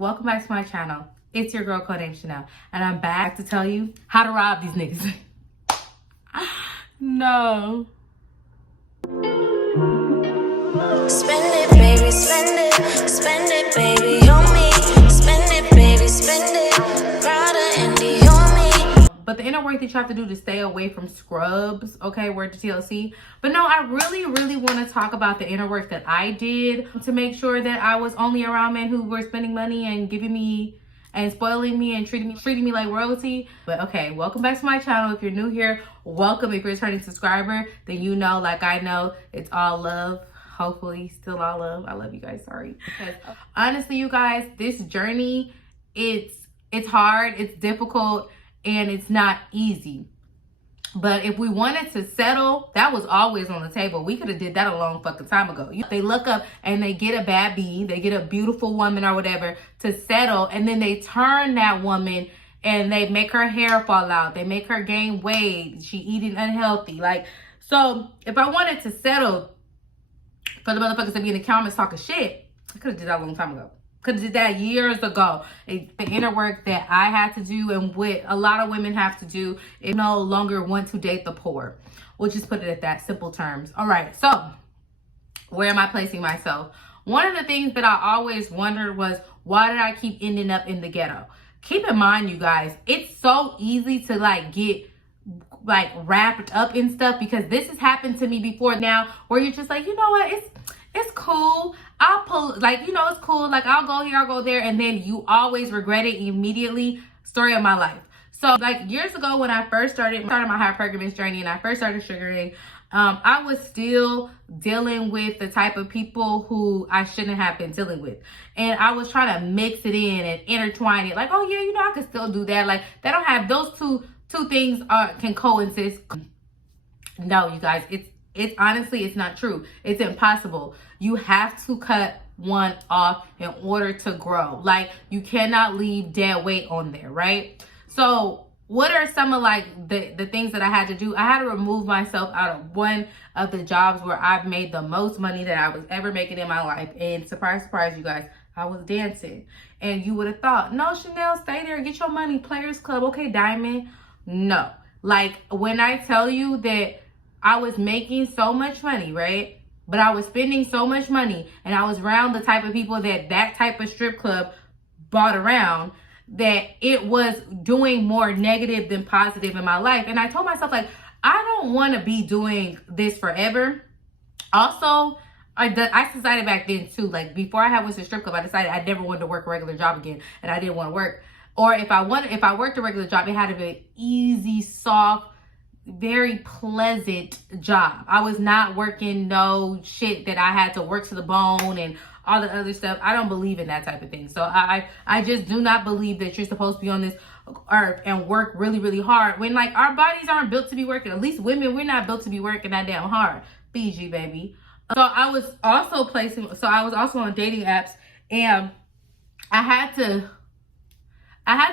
Welcome back to my channel. It's your girl Codenamechanel, and I'm back to tell you how to rob these niggas. No. Spend it, baby, spend it, baby, on me. Spend it, baby, spend it. Prada, Indy, on me. But the inner work that you have to do to stay away from scrubs, okay, word to TLC. But no, I really want to talk about the inner work that I did to make sure that I was only around men who were spending money and giving me and spoiling me and treating me like royalty. But okay, welcome back to my channel. If you're new here, welcome. If you're a returning subscriber, then you know, like I know, it's all love. Hopefully still all love. I love you guys. Sorry. Because honestly, you guys, this journey, it's hard, it's difficult, and it's not easy. But if we wanted to settle, that was always on the table. We could have did that a long fucking time ago. They look up and they get a bad bee, they get a beautiful woman or whatever to settle, and then they turn that woman and they make her hair fall out. They make her gain weight. She eating unhealthy. Like, so if I wanted to settle for the motherfuckers to be in the comments talking shit, I could have did that a long time ago. Could have did that years ago. The inner work that I had to do and what a lot of women have to do is no longer want to date the poor. We'll just put it at that, simple terms. All right, so where am I placing myself? One of the things that I always wondered was, why did I keep ending up in the ghetto? Keep in mind, you guys, it's so easy to get wrapped up in stuff, because this has happened to me before now, where you're just like, you know what, it's cool. I'll pull, it's cool. Like, I'll go here, I'll go there. And then you always regret it immediately. Story of my life. So, years ago when I first started my hypergamous journey and I first started sugaring, I was still dealing with the type of people who I shouldn't have been dealing with. And I was trying to mix it in and intertwine it. Like, oh yeah, I can still do that. Like, they don't have those two things can coexist. No, you guys, it's honestly, it's not true. It's impossible. You have to cut one off in order to grow. Like, you cannot leave dead weight on there, right? So what are some of the things that I had to do? I had to remove myself out of one of the jobs where I've made the most money that I was ever making in my life. And surprise, surprise, you guys, I was dancing. And you would have thought, no, Chanel, stay there, get your money, Players Club, okay, Diamond. No, when I tell you that I was making so much money, right? But I was spending so much money, and I was around the type of people that type of strip club bought around, that it was doing more negative than positive in my life. And I told myself, I don't want to be doing this forever. Also, I decided back then too, before I went to strip club, I decided I never wanted to work a regular job again, and I didn't want to work. Or if I worked a regular job, it had to be an easy, soft, very pleasant job. I was not working no shit that I had to work to the bone and all the other stuff. I don't believe in that type of thing. So I just do not believe that you're supposed to be on this earth and work really hard when our bodies aren't built to be working. At least women, we're not built to be working that damn hard. Fiji, baby. So I was also on dating apps, and I had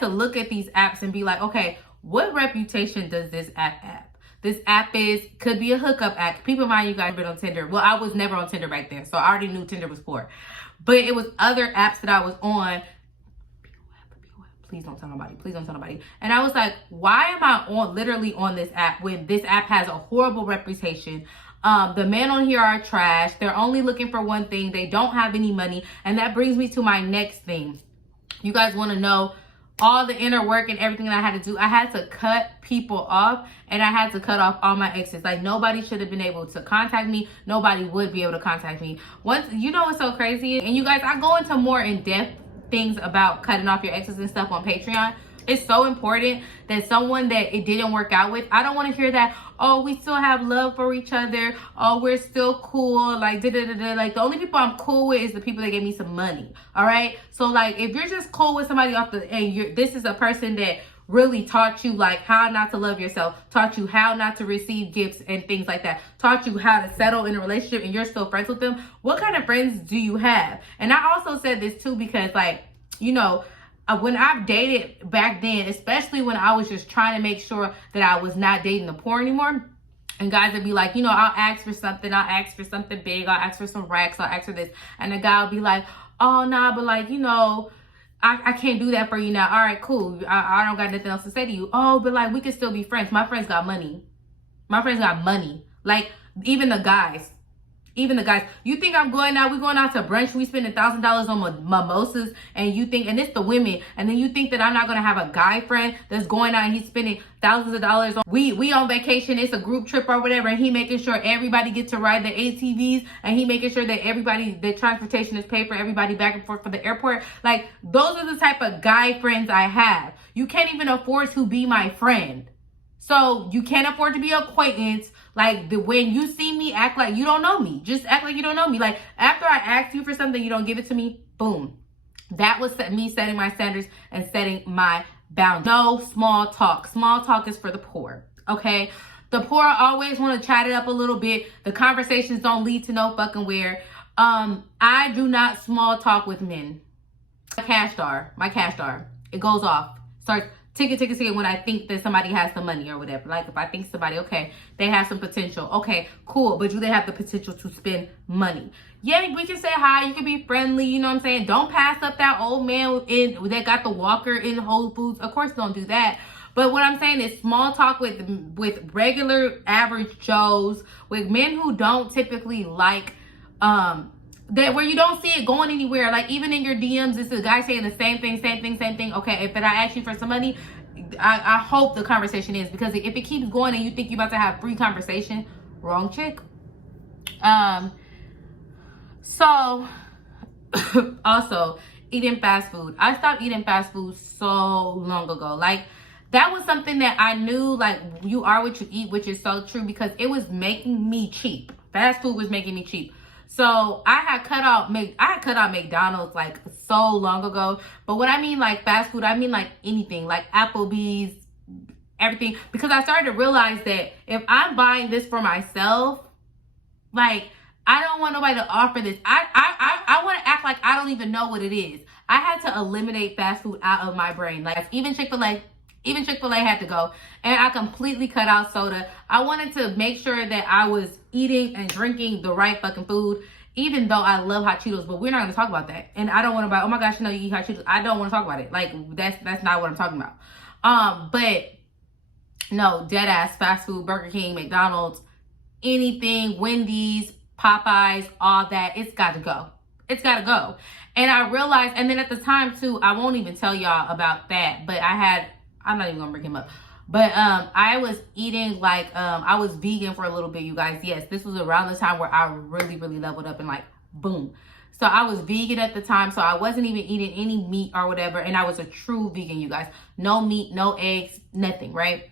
to look at these apps and be like, okay, what reputation does this app have? This app could be a hookup app. Keep in mind, you guys have been on Tinder. Well, I was never on Tinder back then, so I already knew Tinder was poor. But it was other apps that I was on. Please don't tell nobody. Please don't tell nobody. And I was like, why am I literally on this app when this app has a horrible reputation? The men on here are trash. They're only looking for one thing. They don't have any money. And that brings me to my next thing. You guys want to know all the inner work and everything that I had to do. I had to cut people off, and I had to cut off all my exes. Nobody should have been able to contact me. Nobody would be able to contact me. What's so crazy? And you guys, I go into more in-depth things about cutting off your exes and stuff on Patreon. It's so important that someone that it didn't work out with, I don't want to hear that, oh, we still have love for each other, oh, we're still cool, the only people I'm cool with is the people that gave me some money. All right, so if you're just cool with somebody this is a person that really taught you how not to love yourself, taught you how not to receive gifts and things like that, taught you how to settle in a relationship, and you're still friends with them, what kind of friends do you have? And I also said this too, because when I've dated back then, especially when I was just trying to make sure that I was not dating the poor anymore, and guys would be like, I'll ask for something big, I'll ask for some racks, I'll ask for this, and the guy will be like, oh nah, but I can't do that for you now. All right, cool. I don't got nothing else to say to you. Oh, but like, we can still be friends. My friends got money. My friends got money. Like, even the guys. You think I'm going out, we going out to brunch, we spending $1,000 on mimosas, and you think, and it's the women, and then you think that I'm not gonna have a guy friend that's going out and he's spending thousands of dollars on, we on vacation, it's a group trip or whatever, and he making sure everybody gets to ride the ATVs, and he making sure that everybody, the transportation is paid for everybody back and forth for the airport. Like, those are the type of guy friends I have. You can't even afford to be my friend. So you can't afford to be an acquaintance. Like, when you see me, act like you don't know me. Just act like you don't know me. Like, after I ask you for something, you don't give it to me. Boom. That was me setting my standards and setting my boundaries. No small talk. Small talk is for the poor. Okay? The poor always want to chat it up a little bit. The conversations don't lead to no fucking where. I do not small talk with men. My cash star. It goes off. Starts ticket when I think that somebody has some money or whatever. Like, if I think somebody, okay, they have some potential. Okay, cool. But do they have the potential to spend money? Yeah, we can say hi. You can be friendly. You know what I'm saying? Don't pass up that old man that got the walker in Whole Foods. Of course, don't do that. But what I'm saying is small talk with regular average Joes, with men who don't typically like, that where you don't see it going anywhere. Like, even in your DMs, it's a guy saying the same thing. Okay, if I ask you for some money, I hope the conversation is, because if it keeps going and you think you're about to have free conversation, wrong chick. So also eating fast food. I stopped eating fast food so long ago. Like, that was something that I knew, like, you are what you eat, which is so true, because it was making me cheap. Fast food was making me cheap. So I had cut out McDonald's like so long ago. But when I mean like fast food, I mean like anything, like Applebee's, everything. Because I started to realize that if I'm buying this for myself, like, I don't want nobody to offer this. I want to act like I don't even know what it is. I had to eliminate fast food out of my brain. Like, even Chick-fil-A had to go. And I completely cut out soda. I wanted to make sure that I was eating and drinking the right fucking food, even though I love hot Cheetos. But we're not going to talk about that. And I don't want to buy, oh my gosh, you know, you eat hot Cheetos. I don't want to talk about it. Like, that's not what I'm talking about. But no, dead ass fast food, Burger King, McDonald's, anything, Wendy's, Popeyes, all that, it's got to go. It's got to go. And I realized, and then at the time too, I won't even tell y'all about that, but I'm not even gonna bring him up. But I was eating like, I was vegan for a little bit, you guys. Yes, this was around the time where I really, really leveled up and like, boom. So I was vegan at the time, so I wasn't even eating any meat or whatever. And I was a true vegan, you guys. No meat, no eggs, nothing, right?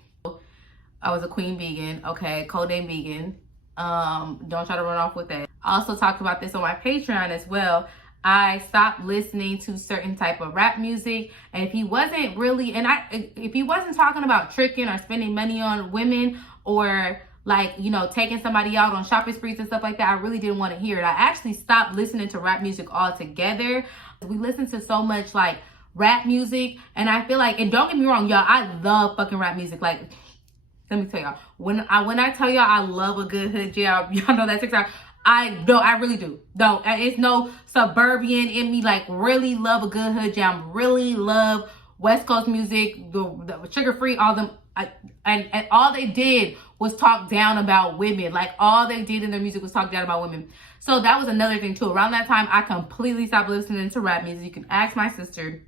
I was a queen vegan, okay, codename vegan. Don't try to run off with that. I also talked about this on my Patreon as well. I stopped listening to certain type of rap music, and if he wasn't talking about tricking or spending money on women, or like, you know, taking somebody out on shopping sprees and stuff like that, I really didn't want to hear it. I actually stopped listening to rap music altogether. We listen to so much like rap music, and I feel like, and don't get me wrong, y'all, I love fucking rap music. Like, let me tell y'all, when I tell y'all I love a good hood jam, y'all know that TikTok. I really do. No, it's no suburban in me. Like, really love a good hood jam. Really love West Coast music, the sugar free, all them. And all they did was talk down about women. Like, all they did in their music was talk down about women. So that was another thing too. Around that time, I completely stopped listening to rap music. You can ask my sister,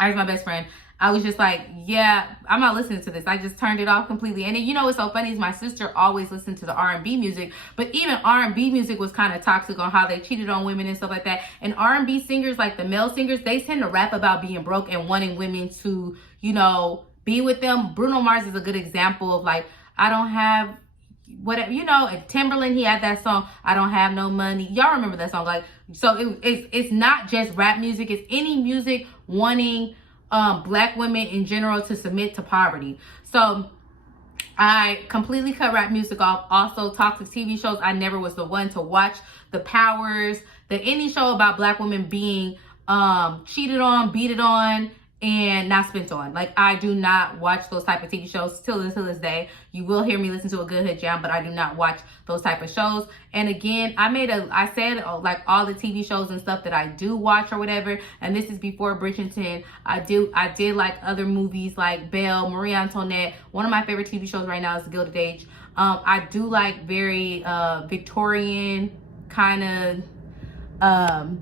ask my best friend. I was just like, yeah, I'm not listening to this. I just turned it off completely. And then, you know what's so funny is my sister always listened to the R&B music, but even R&B music was kind of toxic on how they cheated on women and stuff like that. And R&B singers, like the male singers, they tend to rap about being broke and wanting women to, you know, be with them. Bruno Mars is a good example of like, I don't have whatever, you know. And Timberland, he had that song, I don't have no money. Y'all remember that song? Like, so it's not just rap music. It's any music wanting Black women in general to submit to poverty. So I completely cut rap music off. Also, toxic TV shows. I never was the one to watch The Powers, any show about Black women being cheated on, beaten on, and not spent on. Like, I do not watch those type of TV shows till this day. You will hear me listen to a good hood jam, but I do not watch those type of shows. And again, I said like all the TV shows and stuff that I do watch or whatever, and this is before Bridgerton. I did like other movies like Belle, Marie Antoinette. One of my favorite TV shows right now is The Gilded Age. I do like very Victorian kind of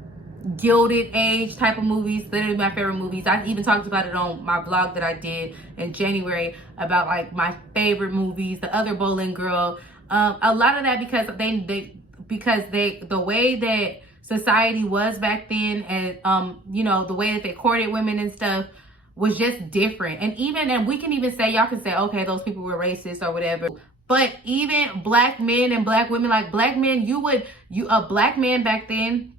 Gilded Age type of movies. Literally my favorite movies. I even talked about it on my vlog that I did in January about like my favorite movies. The Other Boleyn Girl. A lot of that because the way that society was back then, and you know, the way that they courted women and stuff was just different. And we can even say, y'all can say, okay, those people were racist or whatever. But even black men and black women, like black men, a black man back then,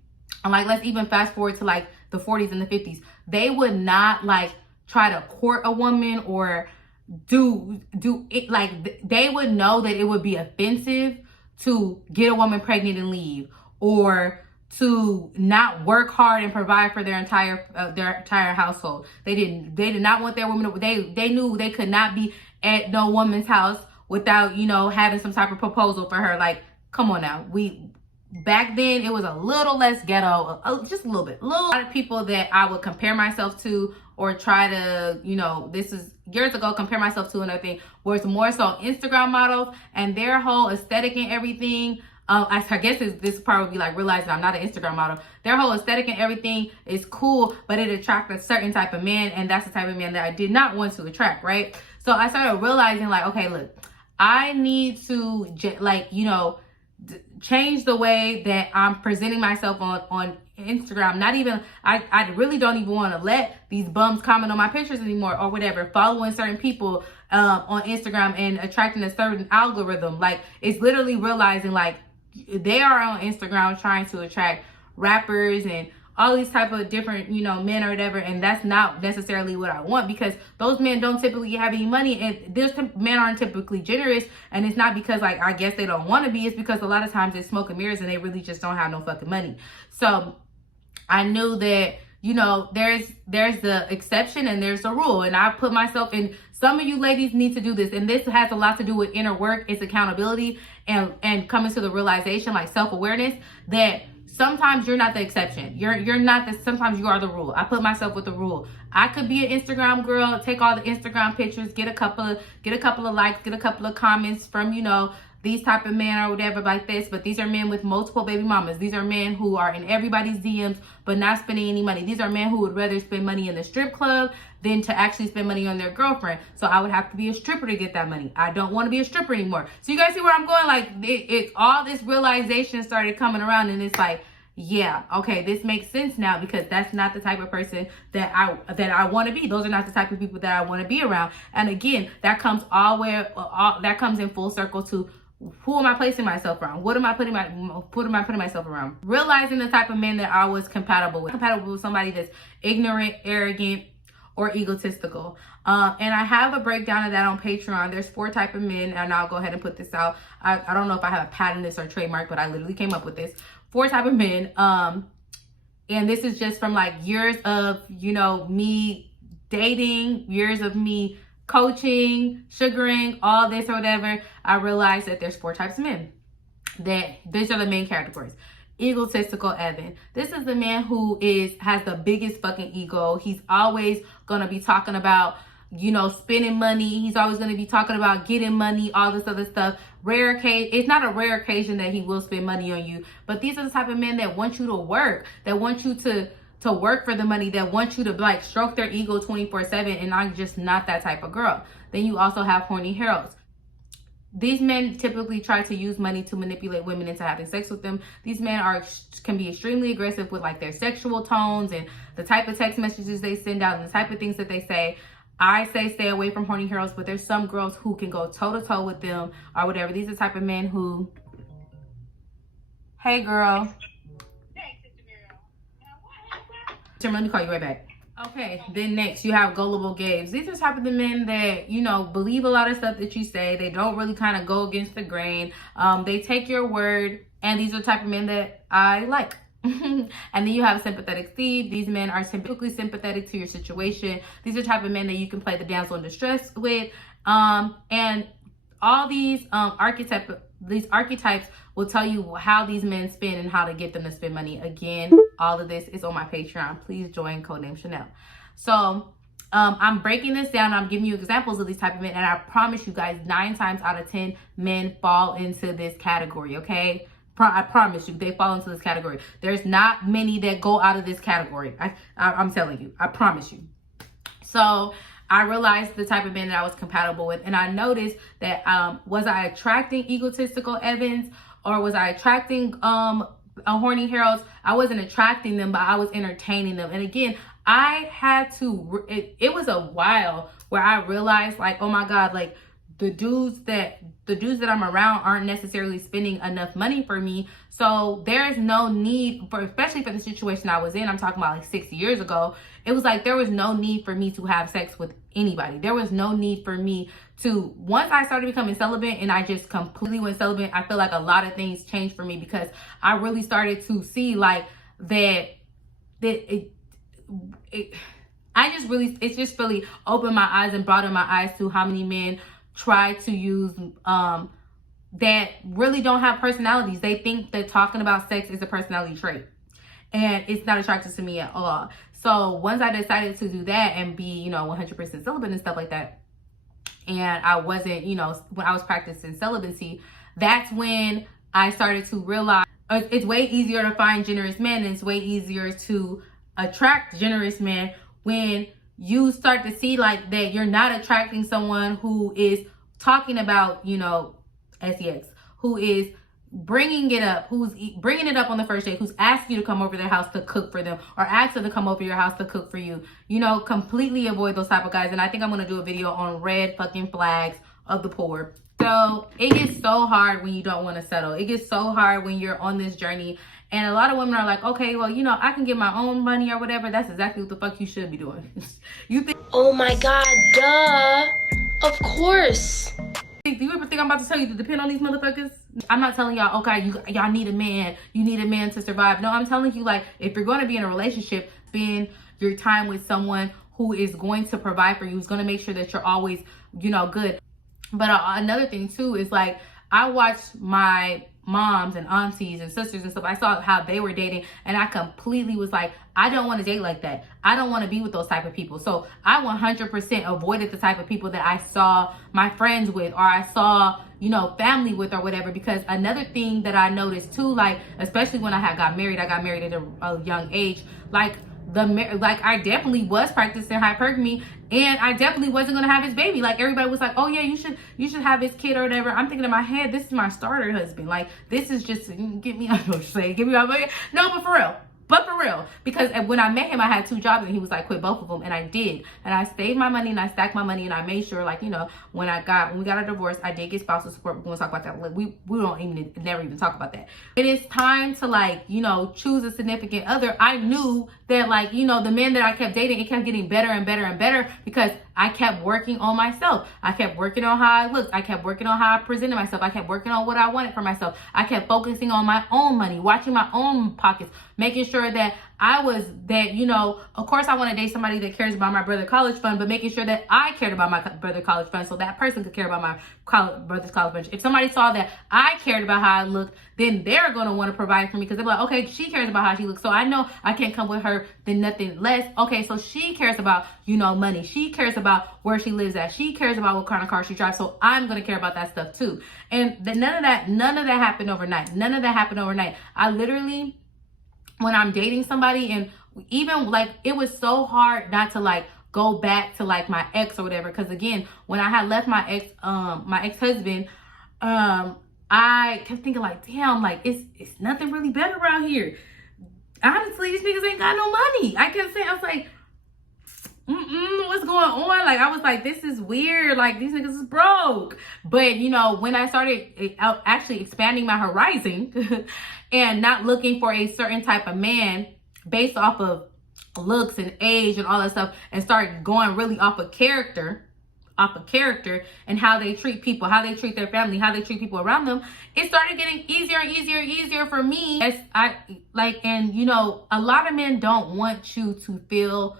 like, let's even fast forward to like the 40s and the 50s. They would not like try to court a woman or do it. Like, they would know that it would be offensive to get a woman pregnant and leave, or to not work hard and provide for their entire household. They did not want their woman to, they knew they could not be at no woman's house without, you know, having some type of proposal for her. Like, come on now. Back then, it was a little less ghetto, just a little bit. A lot of people that I would compare myself to or try to, you know, this is years ago, compare myself to another thing, was more so Instagram models and their whole aesthetic and everything. I guess this part would be like realizing I'm not an Instagram model. Their whole aesthetic and everything is cool, but it attracts a certain type of man, and that's the type of man that I did not want to attract, right? So I started realizing, like, okay, look, I need to, like, you know, change the way that I'm presenting myself on Instagram. Not even, I really don't even want to let these bums comment on my pictures anymore or whatever, following certain people on Instagram and attracting a certain algorithm. Like, it's literally realizing, like, they are on Instagram trying to attract rappers and all these type of different, you know, men or whatever, and that's not necessarily what I want, because those men don't typically have any money, and those men aren't typically generous. And it's not because, like, I guess they don't want to be, it's because a lot of times it's smoke and mirrors and they really just don't have no fucking money. So I knew that, you know, there's the exception and there's the rule, and I put myself in. Some of you ladies need to do this, and this has a lot to do with inner work. It's accountability and coming to the realization, like self-awareness, that sometimes you're not the exception. You're not the, sometimes you are the rule. I put myself with the rule. I could be an Instagram girl, take all the Instagram pictures, get a couple of likes, get a couple of comments from, you know, these type of men or whatever like this. But these are men with multiple baby mamas. These are men who are in everybody's DMs but not spending any money. These are men who would rather spend money in the strip club than to actually spend money on their girlfriend. So I would have to be a stripper to get that money. I don't want to be a stripper anymore. So you guys see where I'm going? Like, it all this realization started coming around, and it's like, yeah, okay, this makes sense now, because that's not the type of person that I want to be. Those are not the type of people that I want to be around. And again, that comes that comes in full circle to, who am I placing myself around? What am I putting myself around? Realizing the type of men that I was compatible with somebody that's ignorant, arrogant, or egotistical. And I have a breakdown of that on Patreon. There's 4 types of men, and I'll go ahead and put this out. I don't know if I have a patent this or trademark, but I literally came up with this. 4 types of men. And this is just from like years of, you know, me dating, years of me coaching, sugaring, all this or whatever. I realized that there's 4 types of men. These are the main categories. Egotistical Evan. This is the man who has the biggest fucking ego. He's always gonna be talking about, you know, spending money. He's always going to be talking about getting money, all this other stuff. Rare occasion. It's not a rare occasion that he will spend money on you, but these are the type of men that want you to work, that want you to work for the money, that want you to like stroke their ego 24/7. And I'm just not that type of girl. Then you also have horny heroes. These men typically try to use money to manipulate women into having sex with them. These men can be extremely aggressive with like their sexual tones and the type of text messages they send out and the type of things that they say. I say stay away from horny heroes, but there's some girls who can go toe-to-toe with them or whatever. These are the type of men who, hey girl. Hey, Sister Muriel. Let me call you right back. Okay, then next you have gullible gays. These are the type of the men that, you know, believe a lot of stuff that you say. They don't really kind of go against the grain. They take your word, and these are the type of men that I like. And then you have sympathetic C. These men are typically sympathetic to your situation. These are the type of men that you can play the damsel in distress with. And all these archetypes will tell you how these men spend and how to get them to spend money. Again, all of this is on my Patreon. Please join Codenamechanel. So I'm breaking this down. I'm giving you examples of these type of men, and I promise you guys, 9 times out of 10 men fall into this category. Okay, I promise you, they fall into this category. There's not many that go out of this category. I'm telling you, I promise you. So I realized the type of men that I was compatible with, and I noticed that was I attracting egotistical Evans, or was I attracting horny Harold's? I wasn't attracting them, but I was entertaining them. And again, I had to, it was a while where I realized, like, oh my God, like the dudes that I'm around aren't necessarily spending enough money for me. So there is no need for, especially for the situation I was in, I'm talking about like 6 years ago, it was like there was no need for me to have sex with anybody. There was no need for me to, once I started becoming celibate and I just completely went celibate, I feel like a lot of things changed for me, because I really started to see like it just really opened my eyes and broadened my eyes to how many men try to use that really don't have personalities. They think that talking about sex is a personality trait, and it's not attractive to me at all. So once I decided to do that and be, 100% celibate and stuff like that, and I wasn't, when I was practicing celibacy, that's when I started to realize it's way easier to find generous men, and it's way easier to attract generous men when you start to see like that you're not attracting someone who is talking about, sex, who is bringing it up, who's bringing it up on the first date, who's asking you to come over their house to cook for them, or ask them to come over your house to cook for you. Completely avoid those type of guys. And I think I'm going to do a video on red fucking flags of the poor. So it gets so hard when you don't want to settle. It gets so hard when you're on this journey. And a lot of women are like, okay, well, I can get my own money or whatever. That's exactly what the fuck you should be doing. You think, Oh my God, duh. Of course. do you ever think I'm about to tell you to depend on these motherfuckers? I'm not telling y'all, okay, y'all need a man. You need a man to survive. No, I'm telling you, like, if you're going to be in a relationship, spend your time with someone who is going to provide for you, who's going to make sure that you're always, good. But another thing, too, is, like, I watched my moms and aunties and sisters and stuff. I saw how they were dating, and I completely was like, I don't want to date like that. I don't want to be with those type of people. So I 100% avoided the type of people that I saw my friends with, or I saw, family with, or whatever. Because another thing that I noticed too, like, especially when I got married at a young age, like I definitely was practicing hypergamy, and I definitely wasn't gonna have his baby. Like, everybody was like, oh yeah, you should have his kid or whatever. I'm thinking in my head, this is my starter husband. Like, this is just get me out. No, but for real. Because when I met him, I had 2 jobs, and he was like, quit both of them, and I did. And I saved my money, and I stacked my money, and I made sure, like, when we got a divorce, I did get spousal support. We're gonna talk about that. Like, we don't never even talk about that. It is time to, like, choose a significant other. I knew that, like, the men that I kept dating, it kept getting better and better and better, because I kept working on myself. I kept working on how I looked. I kept working on how I presented myself. I kept working on what I wanted for myself. I kept focusing on my own money, watching my own pockets, making sure that of course I want to date somebody that cares about my brother's college fund, but making sure that I cared about my brother's college fund so that person could care about my brother's college fund. If somebody saw that I cared about how I looked, then they're going to want to provide for me, because they're like, okay, she cares about how she looks, so I know I can't come with her then nothing less. Okay, so she cares about, money. She cares about where she lives at. She cares about what kind of car she drives, so I'm going to care about that stuff too. And none of that happened overnight. I literally, when I'm dating somebody, and even like, it was so hard not to like go back to like my ex or whatever. Because again, when I had left my ex-husband, I kept thinking like, damn, like it's nothing really better around here. Honestly, these niggas ain't got no money. I kept saying, I was like, what's going on? Like, I was like, this is weird. Like, these niggas is broke. But, when I started actually expanding my horizon and not looking for a certain type of man based off of looks and age and all that stuff, and start going really off of character, off of character and how they treat people, how they treat their family, how they treat people around them, it started getting easier and easier and easier for me. As and you know, a lot of men don't want you to feel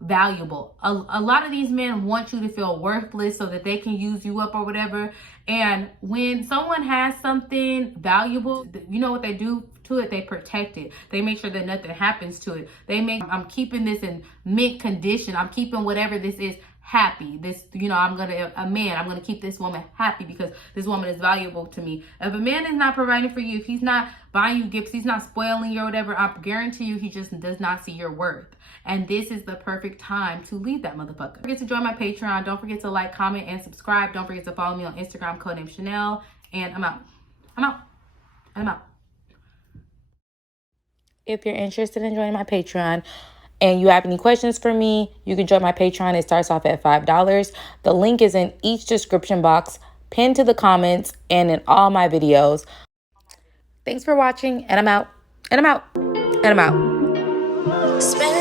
valuable. A lot of these men want you to feel worthless so that they can use you up or whatever. And when someone has something valuable, you know what they do to it? They protect it. They make sure that nothing happens to it. I'm keeping this in mint condition. I'm keeping whatever this is happy. This, you know, I'm gonna keep this woman happy because this woman is valuable to me. If a man is not providing for you, if he's not buying you gifts, he's not spoiling you or whatever, I guarantee you he just does not see your worth. And this is the perfect time to leave that motherfucker. Don't forget to join my Patreon. Don't forget to like, comment, and subscribe. Don't forget to follow me on Instagram, Codenamechanel. And I'm out. If you're interested in joining my Patreon and you have any questions for me, you can join my Patreon. It starts off at $5. The link is in each description box, pinned to the comments, and in all my videos. Thanks for watching, and I'm out. Spend